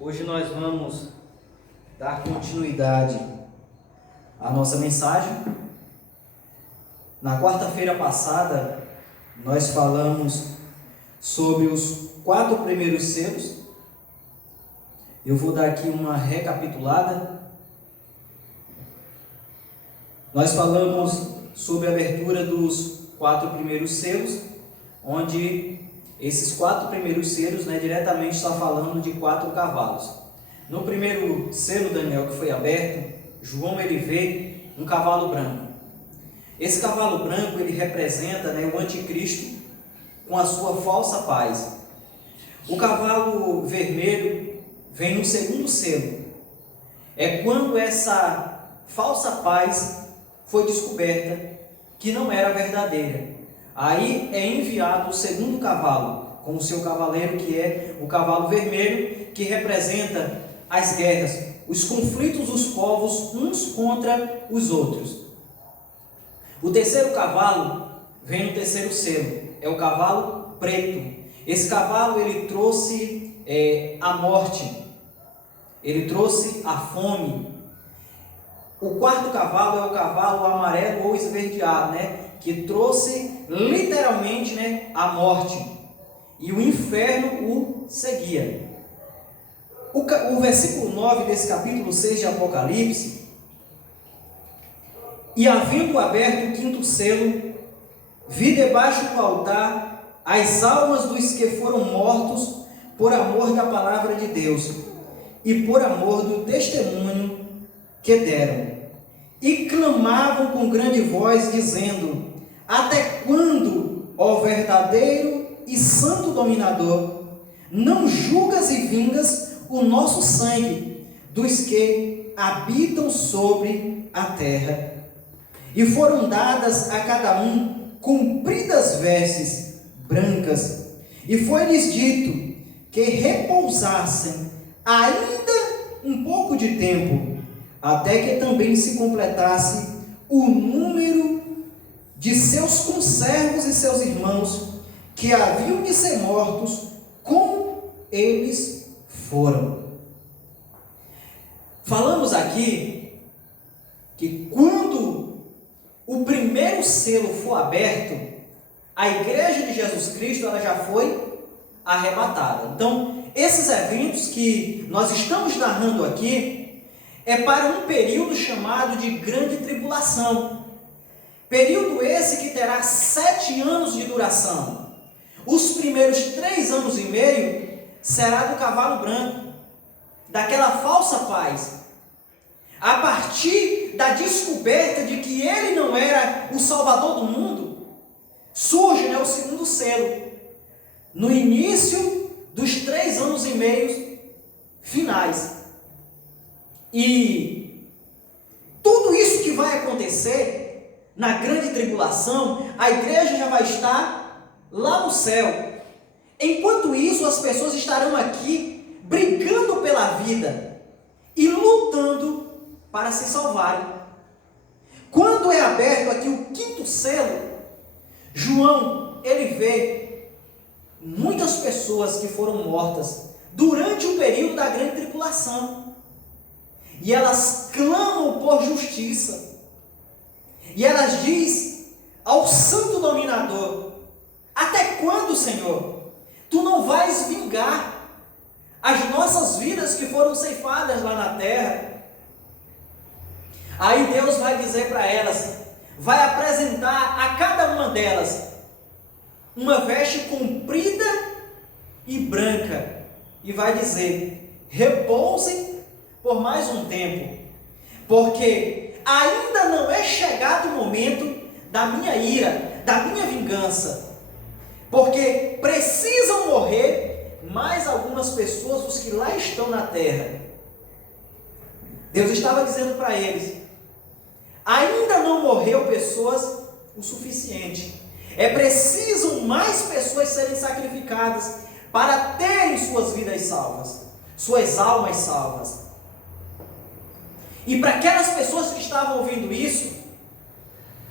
Hoje nós vamos dar continuidade à nossa mensagem. Na quarta-feira passada, nós falamos sobre os 4 primeiros selos. Eu vou dar aqui uma recapitulada. Nós falamos sobre a abertura dos 4 primeiros selos, onde esses 4 primeiros selos, diretamente está falando de 4 cavalos. No primeiro selo, Daniel, que foi aberto, João ele vê um cavalo branco. Esse cavalo branco ele representa o anticristo com a sua falsa paz. O cavalo vermelho vem no segundo selo. É quando essa falsa paz foi descoberta que não era verdadeira. Aí é enviado o segundo cavalo, com o seu cavaleiro, que é o cavalo vermelho, que representa as guerras, os conflitos dos povos uns contra os outros. O terceiro cavalo vem no terceiro selo, é o cavalo preto. Esse cavalo ele trouxe a morte, ele trouxe a fome. O quarto cavalo é o cavalo amarelo ou esverdeado, que trouxe literalmente a morte, e o inferno o seguia. O versículo 9 desse capítulo 6 de Apocalipse: e havendo aberto o quinto selo, vi debaixo do altar as almas dos que foram mortos por amor da palavra de Deus e por amor do testemunho que deram, e clamavam com grande voz, dizendo: até quando, ó verdadeiro e santo dominador, não julgas e vingas o nosso sangue dos que habitam sobre a terra? E foram dadas a cada um compridas vestes brancas, e foi-lhes dito que repousassem ainda um pouco de tempo, até que também se completasse o número de seus conservos e seus irmãos, que haviam de ser mortos, como eles foram. Falamos aqui que quando o primeiro selo for aberto, a igreja de Jesus Cristo ela já foi arrebatada. Então, esses eventos que nós estamos narrando aqui é para um período chamado de grande tribulação. Período esse que terá 7 anos de duração. Os primeiros 3 anos e meio será do cavalo branco, daquela falsa paz. A partir da descoberta de que ele não era o salvador do mundo, surge o segundo selo, no início dos 3 anos e meio finais. E tudo isso que vai acontecer na grande tribulação, a igreja já vai estar lá no céu. Enquanto isso, as pessoas estarão aqui brigando pela vida e lutando para se salvarem. Quando é aberto aqui o quinto selo, João, ele vê muitas pessoas que foram mortas durante o período da grande tribulação. E elas clamam por justiça. E elas dizem ao santo dominador: até quando, Senhor, tu não vais vingar as nossas vidas que foram ceifadas lá na terra? Aí Deus vai dizer para elas, vai apresentar a cada uma delas uma veste comprida e branca, e vai dizer: repousem por mais um tempo, porque ainda não é chegado o momento da minha ira, da minha vingança, porque precisam morrer mais algumas pessoas, os que lá estão na terra. Deus estava dizendo para eles: ainda não morreu pessoas o suficiente, é preciso mais pessoas serem sacrificadas para terem suas vidas salvas, suas almas salvas. E para aquelas pessoas que estavam ouvindo isso,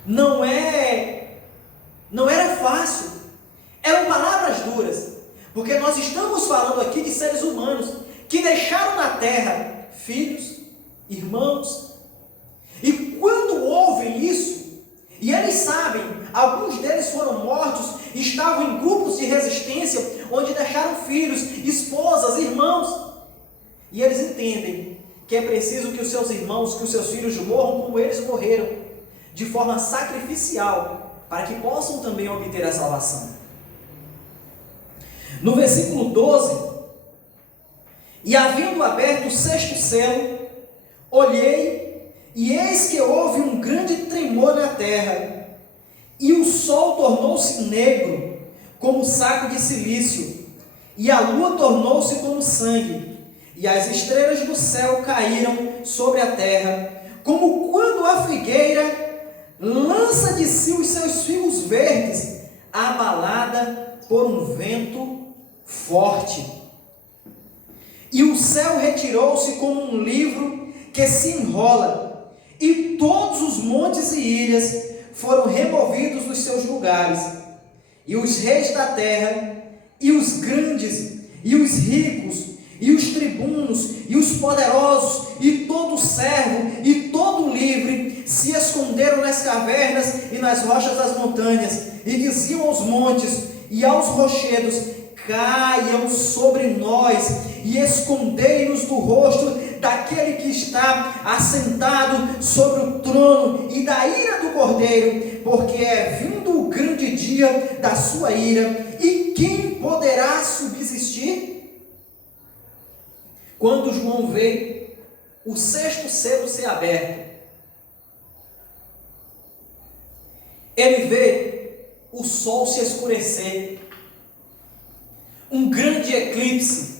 não era fácil, eram palavras duras, porque nós estamos falando aqui de seres humanos que deixaram na terra filhos, irmãos. E quando ouvem isso, e eles sabem, alguns deles foram mortos, estavam em grupos de resistência, onde deixaram filhos, esposas, irmãos. E eles entendem que é preciso que os seus irmãos, que os seus filhos morram como eles morreram, de forma sacrificial, para que possam também obter a salvação. No versículo 12, e havendo aberto o sexto selo, olhei, e eis que houve um grande tremor na terra, e o sol tornou-se negro, como saco de cilício, e a lua tornou-se como sangue, e as estrelas do céu caíram sobre a terra, como quando a figueira lança de si os seus fios verdes, abalada por um vento forte. E o céu retirou-se como um livro que se enrola, e todos os montes e ilhas foram removidos dos seus lugares, e os reis da terra, e os grandes, e os ricos, e os tribunos, e os poderosos, e todo servo, e todo livre, se esconderam nas cavernas e nas rochas das montanhas, e diziam aos montes e aos rochedos: caiam sobre nós, e escondei-nos do rosto daquele que está assentado sobre o trono, e da ira do Cordeiro, porque é vindo o grande dia da sua ira, e quem poderá subsistir? Quando João vê o sexto selo ser aberto, ele vê o sol se escurecer, um grande eclipse,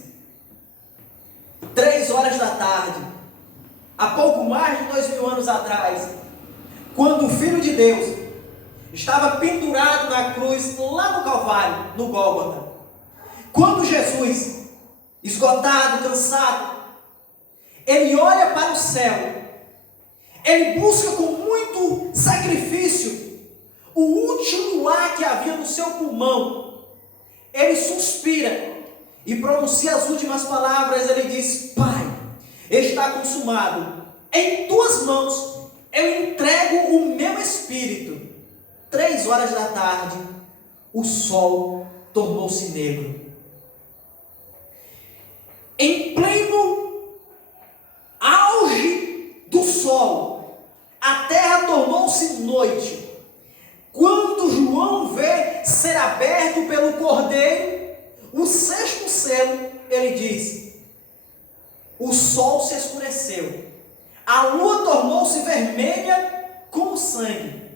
3 horas da tarde, há pouco mais de 2000 anos atrás, quando o Filho de Deus estava pendurado na cruz, lá no Calvário, no Gólgota. Quando Jesus, esgotado, cansado, ele olha para o céu, ele busca com muito sacrifício o último ar que havia no seu pulmão, ele suspira e pronuncia as últimas palavras. Ele diz: Pai, está consumado, em tuas mãos eu entrego o meu espírito. 3 horas da tarde, o sol tornou-se negro. Em pleno auge do sol, a terra tornou-se noite. Quando João vê ser aberto pelo Cordeiro o sexto selo, ele diz: o sol se escureceu, a lua tornou-se vermelha como sangue.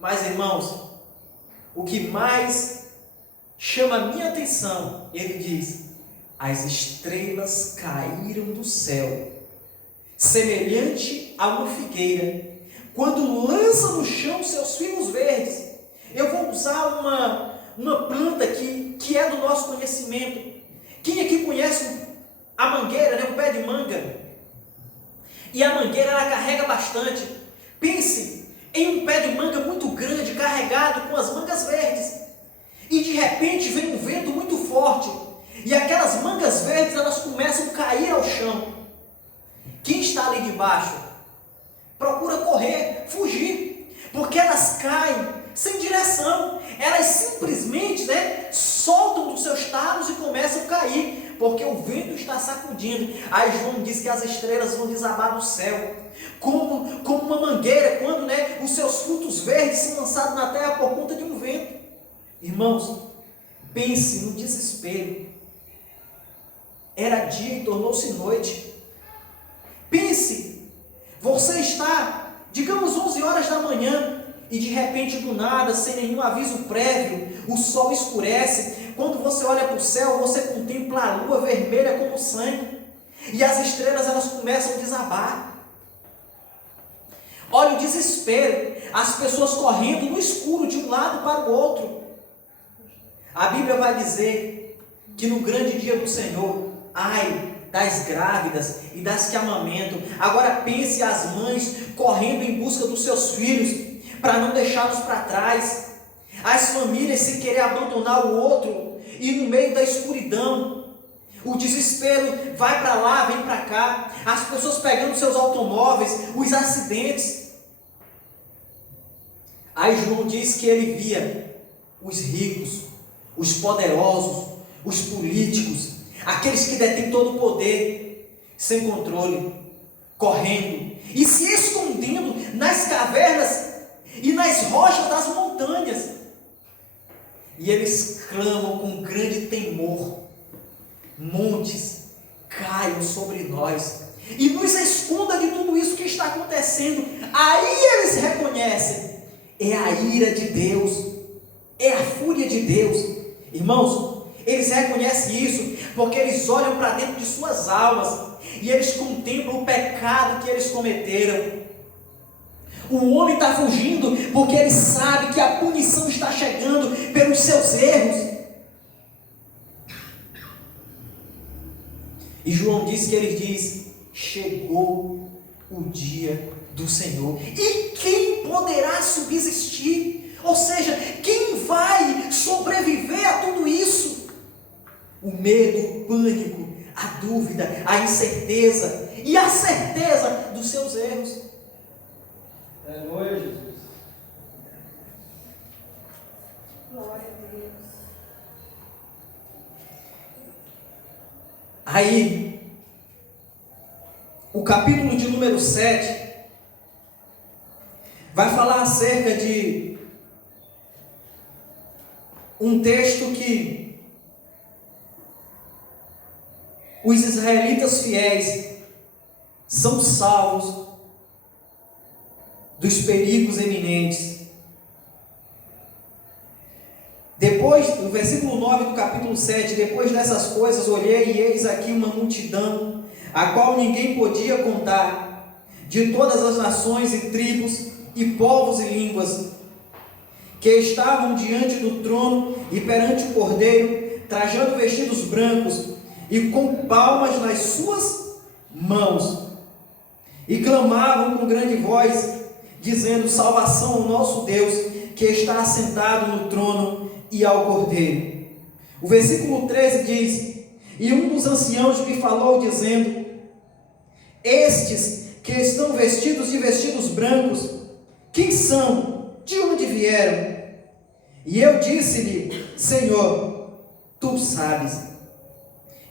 Mas, irmãos, o que mais chama a minha atenção, ele diz: as estrelas caíram do céu, semelhante a uma figueira, quando lança no chão seus fios verdes. Eu vou usar uma planta que é do nosso conhecimento. Quem aqui conhece a mangueira, né? O pé de manga? E a mangueira, ela carrega bastante. Pense em um pé de manga muito grande, carregado com as mangas verdes. E de repente vem um vento muito forte, e aquelas mangas verdes, elas começam a cair ao chão. Quem está ali debaixo procura correr, fugir, porque elas caem sem direção. Elas simplesmente, soltam dos seus talos e começam a cair, porque o vento está sacudindo. Aí João diz que as estrelas vão desabar do céu, como uma mangueira, quando os seus frutos verdes são lançados na terra por conta de um vento. Irmãos, pense no desespero. Era dia e tornou-se noite. Pense, você está, digamos, 11 horas da manhã, e de repente, do nada, sem nenhum aviso prévio, o sol escurece. Quando você olha para o céu, você contempla a lua vermelha como sangue, e as estrelas, elas começam a desabar. Olha o desespero, as pessoas correndo no escuro de um lado para o outro. A Bíblia vai dizer que no grande dia do Senhor, ai das grávidas e das que amamentam. Agora pense as mães correndo em busca dos seus filhos, para não deixá-los para trás. As famílias sem querer abandonar o outro, e no meio da escuridão, O desespero vai para lá, vem para cá, as pessoas pegando seus automóveis, os acidentes. Aí João diz que ele via os ricos, os poderosos, os políticos, aqueles que detêm todo o poder, sem controle, correndo e se escondendo nas cavernas e nas rochas das montanhas. E eles clamam com grande temor: montes caiam sobre nós e nos esconda de tudo isso que está acontecendo. Aí eles reconhecem: é a ira de Deus, é a fúria de Deus. Irmãos, eles reconhecem isso porque eles olham para dentro de suas almas e eles contemplam o pecado que eles cometeram. O homem está fugindo porque ele sabe que a punição está chegando pelos seus erros. E João diz que ele diz: chegou o dia do Senhor. E quem poderá subsistir? Ou seja, quem vai sobreviver a tudo isso? O medo, o pânico, a dúvida, a incerteza e a certeza dos seus erros. Aleluia, Jesus. Glória a Deus. Aí, o capítulo de número 7 vai falar acerca de um texto que os israelitas fiéis são salvos dos perigos eminentes. Depois, no versículo 9 do capítulo 7, depois dessas coisas olhei e eis aqui uma multidão, a qual ninguém podia contar, de todas as nações e tribos e povos e línguas, que estavam diante do trono e perante o Cordeiro, trajando vestidos brancos e com palmas nas suas mãos, e clamavam com grande voz, dizendo: salvação ao nosso Deus, que está assentado no trono e ao Cordeiro. O versículo 13 diz: e um dos anciãos me falou, dizendo: estes que estão vestidos de vestidos brancos, quem são? De onde vieram? E eu disse-lhe: Senhor, tu sabes.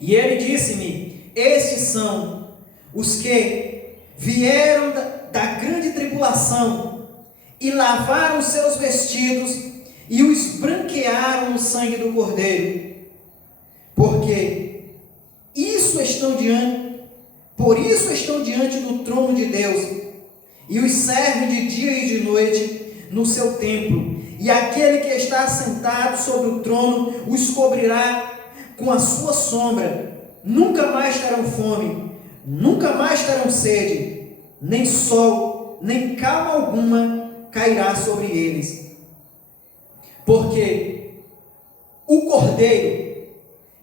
E ele disse-me: estes são os que vieram da grande tribulação e lavaram seus vestidos e os branquearam no sangue do Cordeiro. Porque por isso estão diante do trono de Deus e os servem de dia e de noite no seu templo. E aquele que está sentado sobre o trono os cobrirá com a sua sombra. Nunca mais terão fome, nunca mais terão sede, nem sol, nem calma alguma cairá sobre eles. Porque o Cordeiro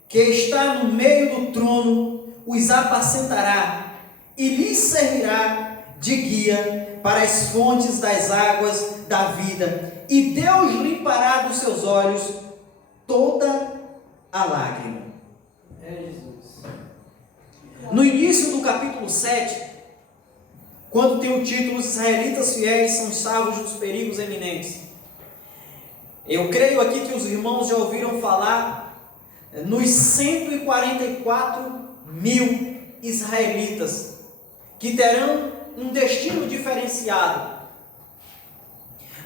que está no meio do trono os apacentará e lhes servirá de guia para as fontes das águas da vida, e Deus limpará dos seus olhos toda a lágrima. É Jesus. No início do capítulo 7, quando tem o título Os israelitas fiéis são salvos dos perigos eminentes, eu creio aqui que os irmãos já ouviram falar nos 144 mil israelitas que terão um destino diferenciado.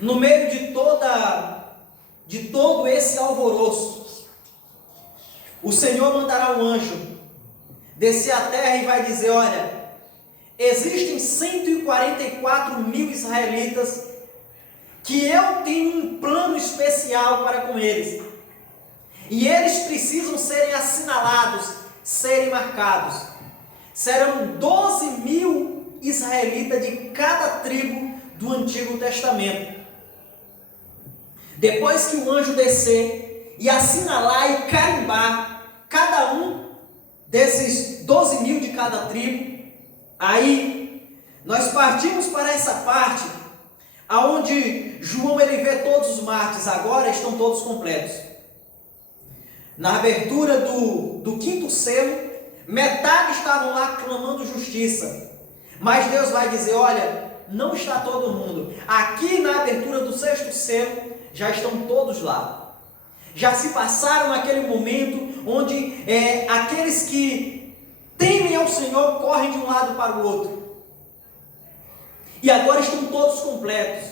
No meio de todo esse alvoroço, o Senhor mandará um anjo descer à terra e vai dizer: olha, existem 144 mil israelitas que eu tenho um plano especial para com eles, e eles precisam serem assinalados, serem marcados. Serão 12 mil israelitas de cada tribo do Antigo Testamento. Depois que o anjo descer e assinalar e carimbar cada um desses 12 mil de cada tribo, aí nós partimos para essa parte aonde João ele vê todos os mártires. Agora estão todos completos. Na abertura do do quinto selo, metade estavam lá clamando justiça. Mas Deus vai dizer, olha, não está todo mundo. Aqui na abertura do sexto selo, já estão todos lá. Já se passaram aquele momento onde aqueles que temem ao Senhor correm de um lado para o outro. E agora estão todos completos,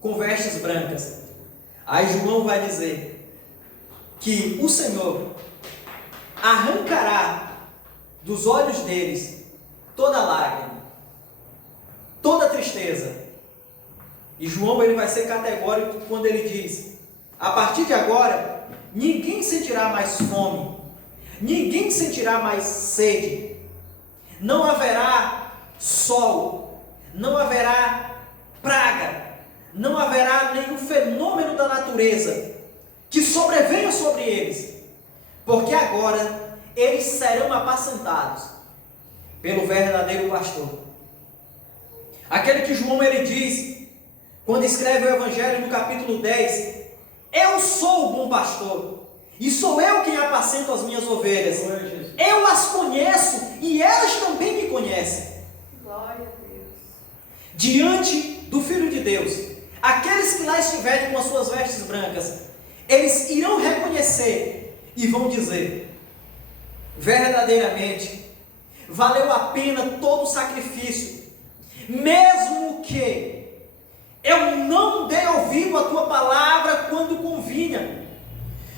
com vestes brancas. Aí João vai dizer que o Senhor arrancará dos olhos deles toda lágrima, toda tristeza. E João ele vai ser categórico quando ele diz: a partir de agora, ninguém sentirá mais fome, ninguém sentirá mais sede, não haverá sol, não haverá praga, não haverá nenhum fenômeno da natureza que sobrevenha sobre eles, porque agora eles serão apacentados pelo verdadeiro pastor. Aquele que João ele diz, quando escreve o Evangelho no capítulo 10, eu sou o bom pastor, e sou eu quem apacento as minhas ovelhas. Eu as conheço e elas também me conhecem. Glória a Deus. Diante do Filho de Deus, aqueles que lá estiverem com as suas vestes brancas, eles irão reconhecer e vão dizer: verdadeiramente, valeu a pena todo o sacrifício, mesmo que eu não dei ouvido à tua palavra quando convinha.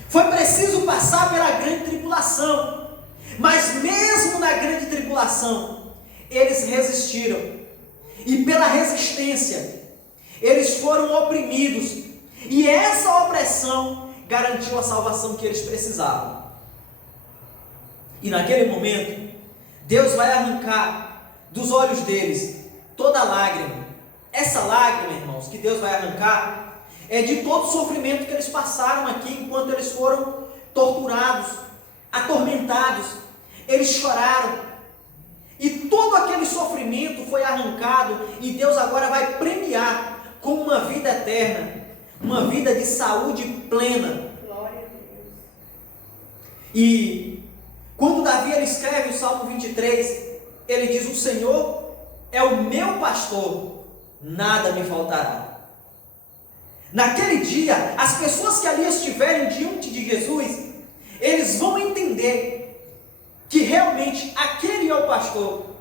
Foi preciso passar pela grande tribulação, mas mesmo na grande tribulação, eles resistiram, e pela resistência, eles foram oprimidos, e essa opressão garantiu a salvação que eles precisavam. E naquele momento, Deus vai arrancar dos olhos deles toda lágrima. Essa lágrima, irmãos, que Deus vai arrancar, é de todo o sofrimento que eles passaram aqui enquanto eles foram torturados, atormentados. Eles choraram, e todo aquele sofrimento foi arrancado, e Deus agora vai premiar com uma vida eterna, uma vida de saúde plena. Glória a Deus. E quando Davi ele escreve o Salmo 23, ele diz: o Senhor é o meu pastor, nada me faltará. Naquele dia, as pessoas que ali estiverem diante de Jesus, eles vão entender que realmente aquele é o pastor,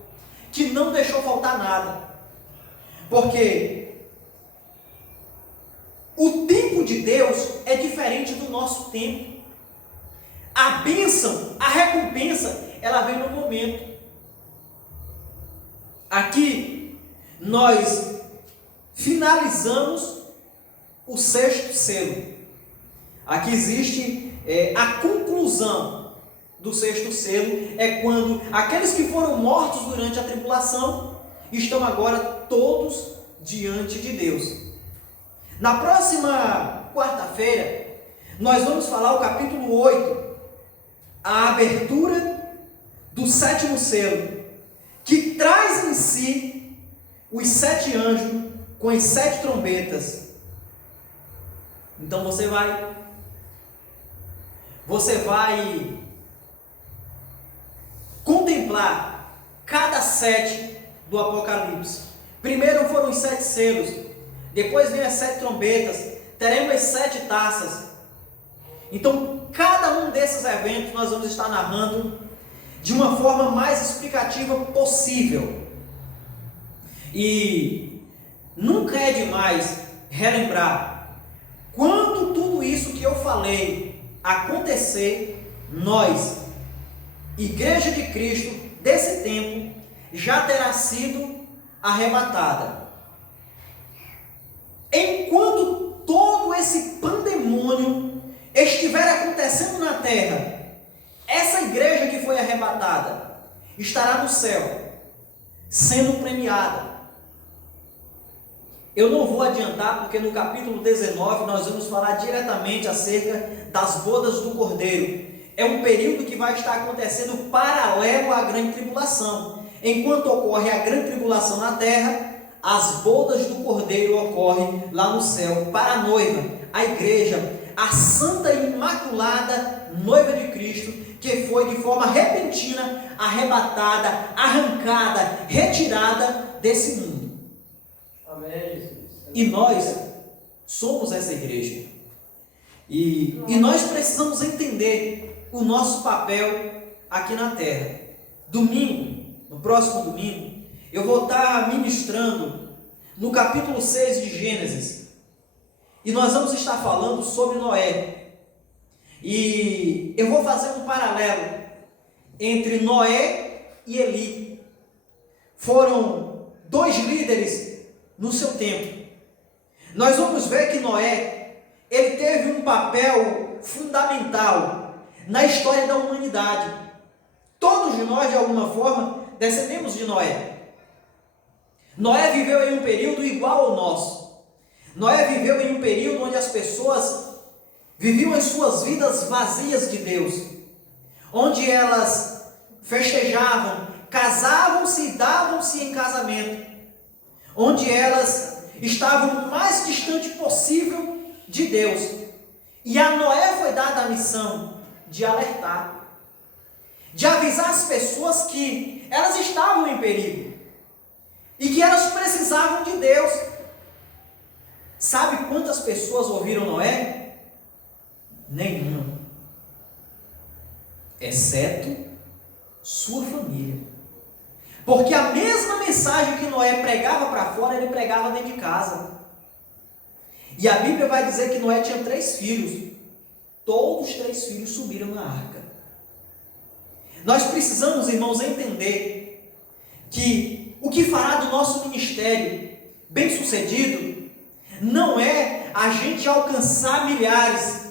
que não deixou faltar nada. Porque o tempo de Deus é diferente do nosso tempo. A bênção, a recompensa, ela vem no momento. Aqui, nós finalizamos o sexto selo. Aqui existe a conclusão do sexto selo, é quando aqueles que foram mortos durante a tribulação estão agora todos diante de Deus. Na próxima quarta-feira, nós vamos falar o capítulo 8, a abertura do sétimo selo, que traz em si os 7 anjos com as 7 trombetas. Então você vai contemplar cada 7 do Apocalipse. Primeiro foram os 7 selos, depois vem as 7 trombetas, teremos as 7 taças. Então, cada um desses eventos nós vamos estar narrando de uma forma mais explicativa possível. E nunca é demais relembrar, quando tudo isso que eu falei acontecer, nós, Igreja de Cristo desse tempo, já terá sido arrebatada. Enquanto todo esse pandemônio estiver acontecendo na terra, essa igreja que foi arrebatada estará no céu, sendo premiada. Eu não vou adiantar, porque no capítulo 19 nós vamos falar diretamente acerca das bodas do Cordeiro. É um período que vai estar acontecendo paralelo à grande tribulação. Enquanto ocorre a grande tribulação na terra, as bodas do Cordeiro ocorrem lá no céu para a noiva, a igreja, a santa e imaculada noiva de Cristo, que foi de forma repentina arrebatada, arrancada, retirada desse mundo. Amém, Jesus. E nós somos essa igreja. E nós precisamos entender o nosso papel aqui na terra. Domingo, no próximo domingo, eu vou estar ministrando no capítulo 6 de Gênesis. E nós vamos estar falando sobre Noé. E eu vou fazer um paralelo entre Noé e Eli. Foram dois líderes no seu tempo. Nós vamos ver que Noé, ele teve um papel fundamental na história da humanidade. Todos nós, de alguma forma, descendemos de Noé. Noé viveu em um período igual ao nosso. Noé viveu em um período onde as pessoas viviam as suas vidas vazias de Deus, onde elas festejavam, casavam-se e davam-se em casamento, onde elas estavam o mais distante possível de Deus. E a Noé foi dada a missão de alertar, de avisar as pessoas que elas estavam em perigo e que elas precisavam de Deus. Sabe quantas pessoas ouviram Noé? Nenhuma, exceto sua família. Porque a mesma mensagem que Noé pregava para fora, ele pregava dentro de casa. E a Bíblia vai dizer que Noé tinha 3 filhos. Todos os 3 filhos subiram na arca. Nós precisamos, irmãos, entender que o que fará do nosso ministério bem sucedido não é a gente alcançar milhares.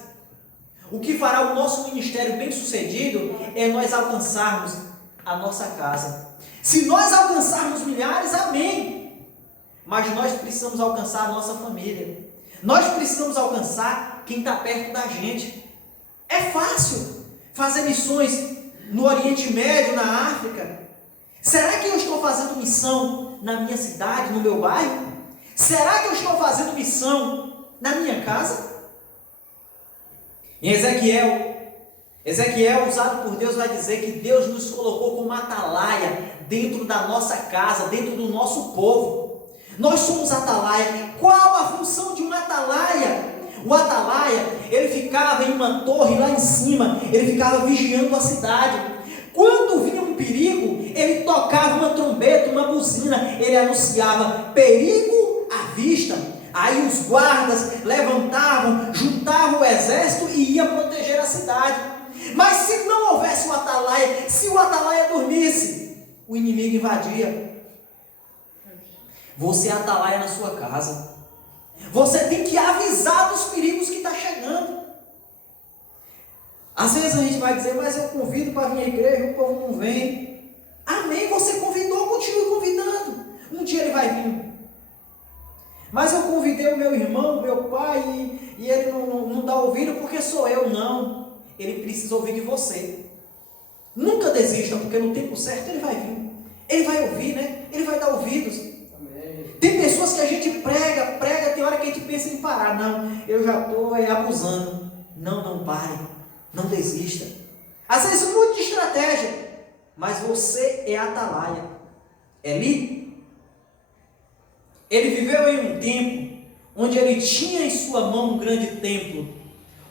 O que fará o nosso ministério bem sucedido é nós alcançarmos a nossa casa. Se nós alcançarmos milhares, amém. Mas nós precisamos alcançar a nossa família. Nós precisamos alcançar quem está perto da gente. É fácil fazer missões no Oriente Médio, na África. Será que eu estou fazendo missão na minha cidade, no meu bairro? Será que eu estou fazendo missão na minha casa? Em Ezequiel, usado por Deus, vai dizer que Deus nos colocou como atalaia dentro da nossa casa, dentro do nosso povo. Nós somos atalaia. Qual a função de um atalaia? O atalaia, ele ficava em uma torre lá em cima, ele ficava vigiando a cidade. Quando vinha um perigo, ele tocava uma trombeta, uma buzina, ele anunciava perigo à vista. Aí os guardas levantavam, juntavam o exército e iam proteger a cidade. Mas se não houvesse o atalaia, se o atalaia dormisse, o inimigo invadia. Você é atalaia na sua casa. Você tem que avisar dos perigos que está chegando. Às vezes a gente vai dizer, mas eu convido para vir à igreja, o povo não vem. Amém, você convidou, continue convidando. Um dia ele vai vir. Mas eu convidei o meu irmão, meu pai, e ele não dá ouvido porque sou eu. Não, ele precisa ouvir de você. Nunca desista, porque no tempo certo ele vai vir. Ele vai ouvir, né? Ele vai dar ouvidos. Amém. Tem pessoas que a gente prega, tem hora que a gente pensa em parar. Não, eu já estou abusando. Não pare, não desista. Às vezes muito de estratégia, mas você é atalaia. Eli, ele viveu em um tempo onde ele tinha em sua mão um grande templo,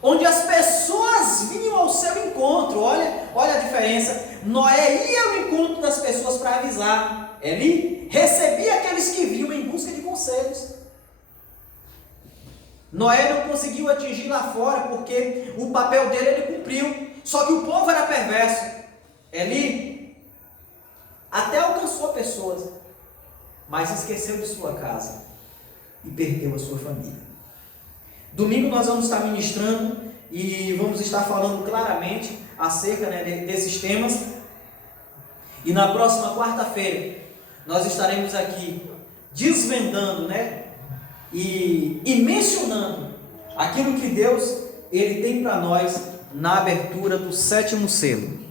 onde as pessoas vinham ao seu encontro. Olha a diferença. Noé ia ao encontro das pessoas para avisar. Ele recebia aqueles que vinham em busca de conselhos. Noé não conseguiu atingir lá fora porque o papel dele ele cumpriu. Só que o povo era perverso. Ele até alcançou pessoas, mas esqueceu de sua casa e perdeu a sua família. Domingo nós vamos estar ministrando e vamos estar falando claramente acerca desses temas. E na próxima quarta-feira nós estaremos aqui desvendando, e mencionando aquilo que Deus ele tem para nós na abertura do 7º selo.